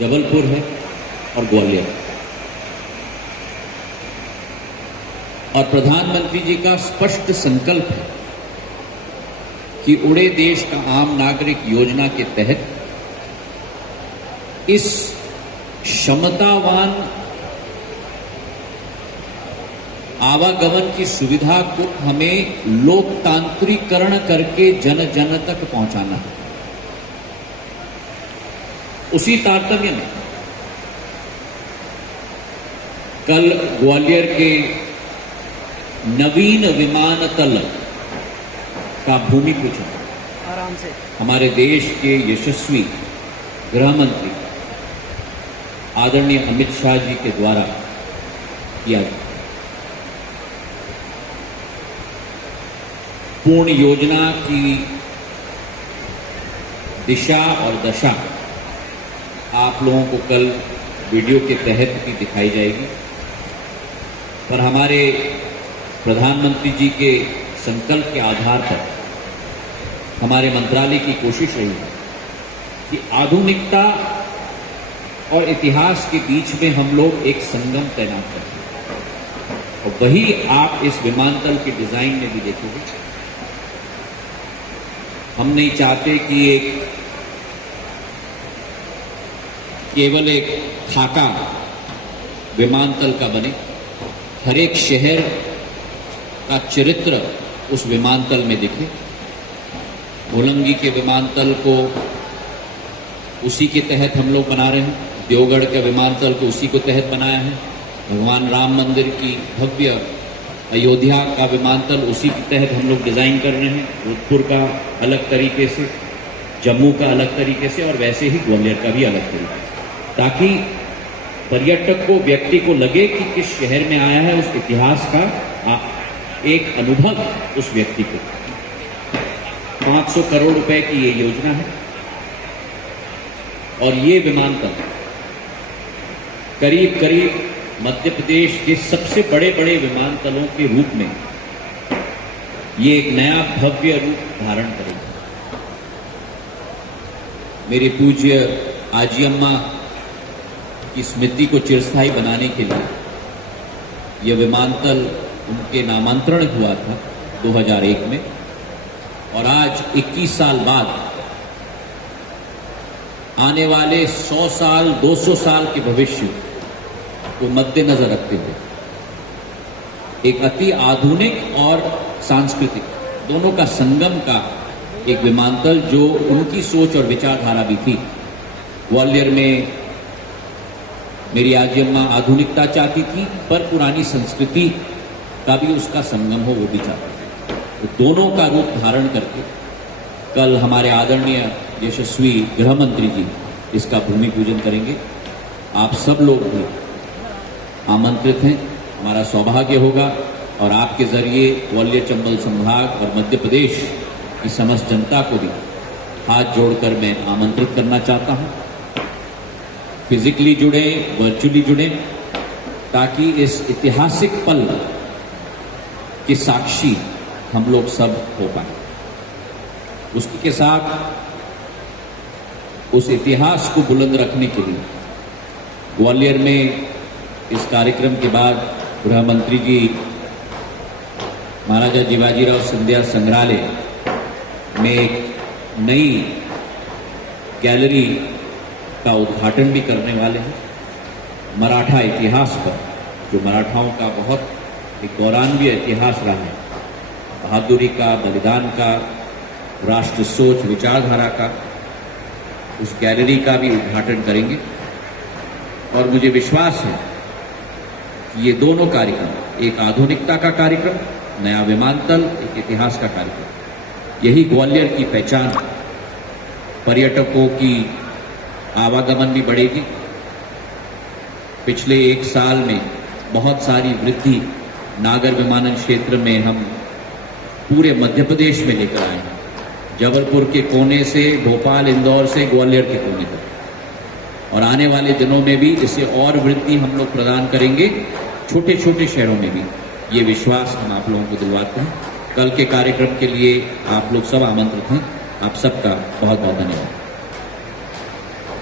जबलपुर है और ग्वालियर। और प्रधानमंत्री जी का स्पष्ट संकल्प है कि उड़े देश का आम नागरिक योजना के तहत इस क्षमतावान आवागमन की सुविधा को हमें लोकतांत्रिकरण करके जन जन तक पहुंचाना है। उसी तारतम्य में कल ग्वालियर के नवीन विमानतल का भूमि पूजन आराम से हमारे देश के यशस्वी गृह मंत्री आदरणीय अमित शाह जी के द्वारा किया गया। पूर्ण योजना की दिशा और दशा आप लोगों को कल वीडियो के तहत भी दिखाई जाएगी। पर हमारे प्रधानमंत्री जी के संकल्प के आधार पर हमारे मंत्रालय की कोशिश रही है कि आधुनिकता और इतिहास के बीच में हम लोग एक संगम तैनात करते हैं। और वही आप इस विमानतल के डिजाइन में भी देखोगे। हम नहीं चाहते कि केवल एक खाका विमानतल का बने। हर एक शहर का चरित्र उस विमानतल में दिखे। होलंगी के विमानतल को उसी के तहत हम लोग बना रहे हैं। देवगढ़ के विमानतल को उसी को तहत बनाया है। भगवान राम मंदिर की भव्य अयोध्या का विमानतल उसी के तहत हम लोग डिजाइन कर रहे हैं। जोधपुर का अलग तरीके से, जम्मू का अलग तरीके से और वैसे ही ग्वालियर का भी अलग तरीके से, ताकि पर्यटक को, व्यक्ति को लगे कि किस शहर में आया है। उस इतिहास का एक अनुभव उस व्यक्ति को। 500 करोड़ रुपए की ये योजना है और ये विमानतल करीब करीब मध्य प्रदेश के सबसे बड़े बड़े विमानतलों के रूप में ये एक नया भव्य रूप धारण करेगा। मेरे पूज्य आजी अम्मा की स्मृति को चिरस्थायी बनाने के लिए यह विमानतल उनके नामांतरण हुआ था 2001 में। और आज 21 साल बाद आने वाले 100 साल 200 साल के भविष्य को मद्देनजर रखते हुए एक अति आधुनिक और सांस्कृतिक दोनों का संगम का एक विमानतल, जो उनकी सोच और विचारधारा भी थी। ग्वालियर में मेरी आजी अम्मा आधुनिकता चाहती थी पर पुरानी संस्कृति का भी उसका संगम हो, वो भी चाहती थी। तो दोनों का रूप धारण करके कल हमारे आदरणीय यशस्वी गृह मंत्री जी इसका भूमि पूजन करेंगे। आप सब लोग भी आमंत्रित हैं। हमारा सौभाग्य होगा और आपके जरिए ग्वालियर चंबल संभाग और मध्य प्रदेश की समस्त जनता को भी हाथ जोड़कर मैं आमंत्रित करना चाहता हूं। फिजिकली जुड़े, वर्चुअली जुड़े, ताकि इस ऐतिहासिक पल के साक्षी हम लोग सब हो पाए। उसी के साथ उस इतिहास को बुलंद रखने के लिए ग्वालियर में इस कार्यक्रम के बाद गृह मंत्री जी महाराजा जीवाजीराव सिंधिया संग्रहालय में एक नई गैलरी का उद्घाटन भी करने वाले हैं। मराठा इतिहास पर, जो मराठाओं का बहुत एक गौरवान्वित इतिहास रहा है, बहादुरी का, बलिदान का, राष्ट्र सोच, विचारधारा का, उस गैलरी का भी उद्घाटन करेंगे। और मुझे विश्वास है कि ये दोनों कार्यक्रम, एक आधुनिकता का कार्यक्रम, नया विमानतल, एक इतिहास का कार्यक्रम, यही ग्वालियर की पहचान। पर्यटकों की आवागमन भी बढ़ेगी। पिछले 1 साल में बहुत सारी वृद्धि नागर विमानन क्षेत्र में हम पूरे मध्य प्रदेश में लेकर आए हैं। जबलपुर के कोने से, भोपाल, इंदौर से ग्वालियर के कोने तक। और आने वाले दिनों में भी इसे और वृद्धि हम लोग प्रदान करेंगे, छोटे छोटे शहरों में भी। ये विश्वास हम आप लोगों को दिलवाते हैं। कल के कार्यक्रम के लिए आप लोग सब आमंत्रित हैं। आप सबका बहुत बहुत धन्यवाद।